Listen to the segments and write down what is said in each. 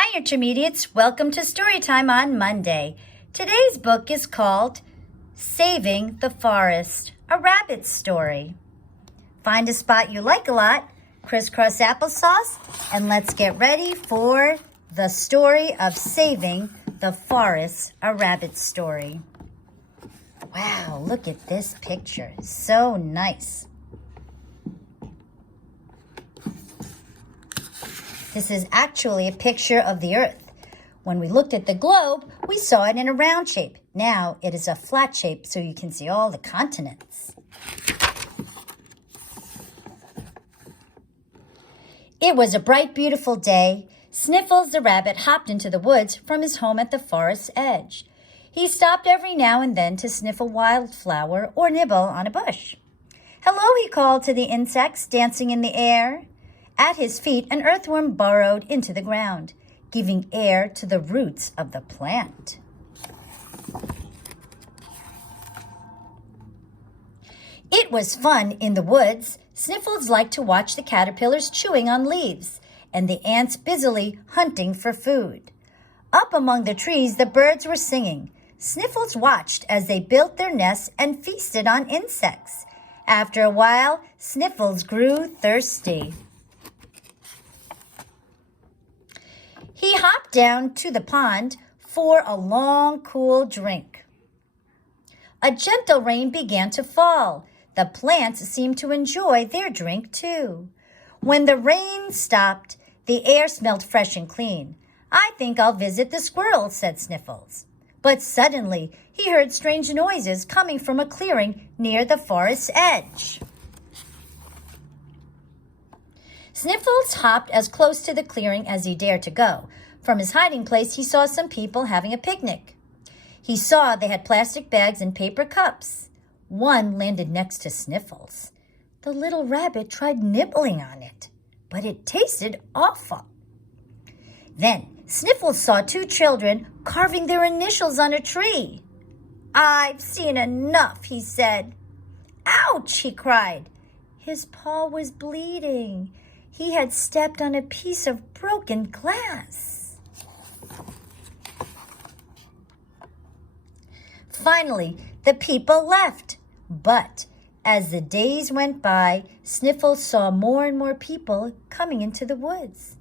Hi, Intermediates. Welcome to Storytime on Monday. Today's book is called Saving the Forest, a rabbit story. Find a spot you like a lot, crisscross applesauce, and let's get ready for the story of Saving the Forest, a rabbit story. Wow, look at this picture. So nice. This is actually a picture of the Earth. When we looked at the globe, we saw it in a round shape. Now it is a flat shape so you can see all the continents. It was a bright, beautiful day. Sniffles the rabbit hopped into the woods from his home at the forest's edge. He stopped every now and then to sniff a wildflower or nibble on a bush. "Hello," he called to the insects dancing in the air. At his feet, an earthworm burrowed into the ground, giving air to the roots of the plant. It was fun in the woods. Sniffles liked to watch the caterpillars chewing on leaves and the ants busily hunting for food. Up among the trees, the birds were singing. Sniffles watched as they built their nests and feasted on insects. After a while, Sniffles grew thirsty. He hopped down to the pond for a long, cool drink. A gentle rain began to fall. The plants seemed to enjoy their drink too. When the rain stopped, the air smelled fresh and clean. "I think I'll visit the squirrels," said Sniffles. But suddenly, he heard strange noises coming from a clearing near the forest's edge. Sniffles hopped as close to the clearing as he dared to go. From his hiding place, he saw some people having a picnic. He saw they had plastic bags and paper cups. One landed next to Sniffles. The little rabbit tried nibbling on it, but it tasted awful. Then Sniffles saw two children carving their initials on a tree. "I've seen enough," he said. "Ouch!" he cried. His paw was bleeding. He had stepped on a piece of broken glass. Finally, the people left. But as the days went by, Sniffles saw more and more people coming into the woods.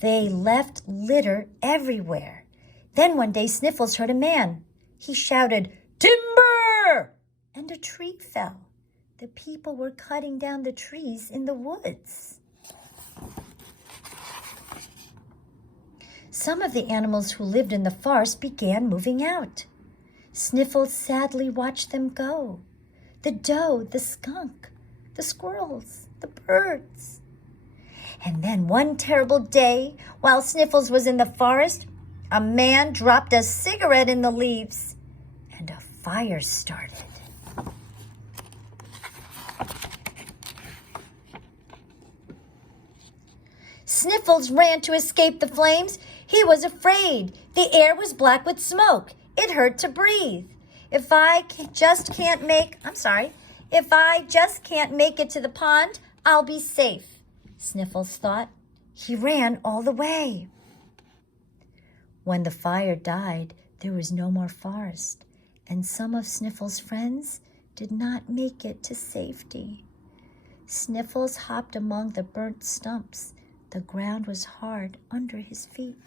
They left litter everywhere. Then one day, Sniffles heard a man. He shouted, "Timber!" And a tree fell. The people were cutting down the trees in the woods. Some of the animals who lived in the forest began moving out. Sniffles sadly watched them go. The doe, the skunk, the squirrels, the birds. And then one terrible day, while Sniffles was in the forest, a man dropped a cigarette in the leaves, and a fire started. Sniffles ran to escape the flames. He was afraid. The air was black with smoke. It hurt to breathe. If I just can't make it to the pond, I'll be safe, Sniffles thought. He ran all the way. When the fire died, there was no more forest, and some of Sniffles' friends did not make it to safety. Sniffles hopped among the burnt stumps. The ground was hard under his feet.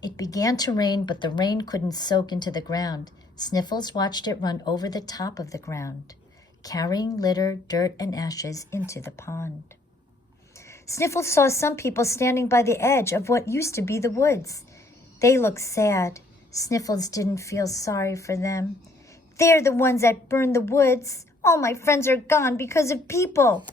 It began to rain, but the rain couldn't soak into the ground. Sniffles watched it run over the top of the ground, carrying litter, dirt, and ashes into the pond. Sniffles saw some people standing by the edge of what used to be the woods. They looked sad. Sniffles didn't feel sorry for them. "They're the ones that burned the woods. All my friends are gone because of people."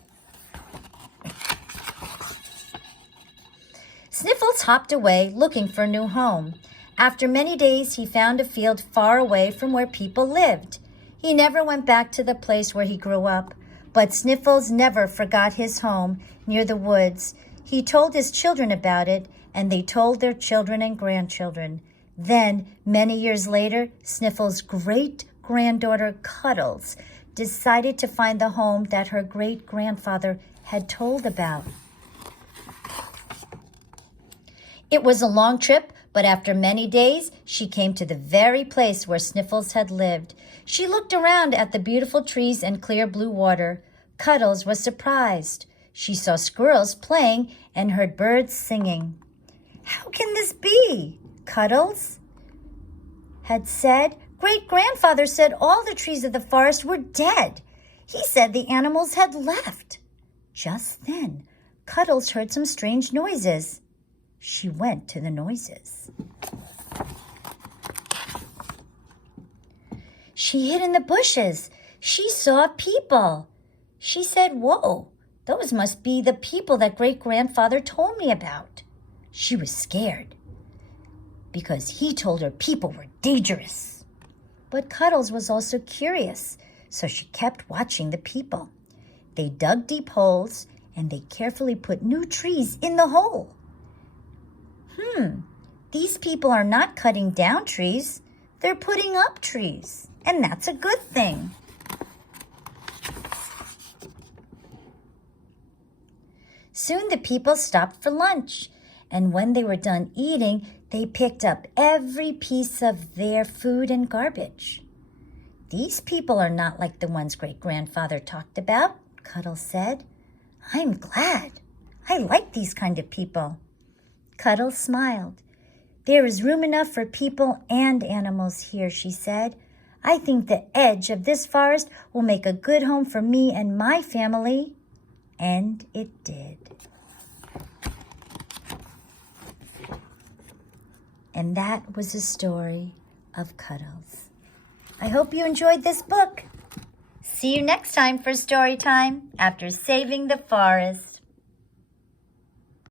Sniffles hopped away, looking for a new home. After many days, he found a field far away from where people lived. He never went back to the place where he grew up, but Sniffles never forgot his home near the woods. He told his children about it, and they told their children and grandchildren. Then, many years later, Sniffles' great-granddaughter, Cuddles, decided to find the home that her great-grandfather had told about. It was a long trip, but after many days, she came to the very place where Sniffles had lived. She looked around at the beautiful trees and clear blue water. Cuddles was surprised. She saw squirrels playing and heard birds singing. "How can this be?" Cuddles had said. "Great-grandfather said all the trees of the forest were dead. He said the animals had left." Just then, Cuddles heard some strange noises. She went to the noises. She hid in the bushes. She saw people. She said, "Whoa, those must be the people that great-grandfather told me about." She was scared because he told her people were dangerous. But Cuddles was also curious, so she kept watching the people. They dug deep holes, and they carefully put new trees in the hole. These people are not cutting down trees. They're putting up trees, and that's a good thing. Soon the people stopped for lunch, and when they were done eating, they picked up every piece of their food and garbage. "These people are not like the ones great-grandfather talked about," Cuddles said. "I'm glad. I like these kind of people." Cuddles smiled. "There is room enough for people and animals here," she said. "I think the edge of this forest will make a good home for me and my family." And it did. And that was the story of Cuddles. I hope you enjoyed this book. See you next time for story time after saving the forest.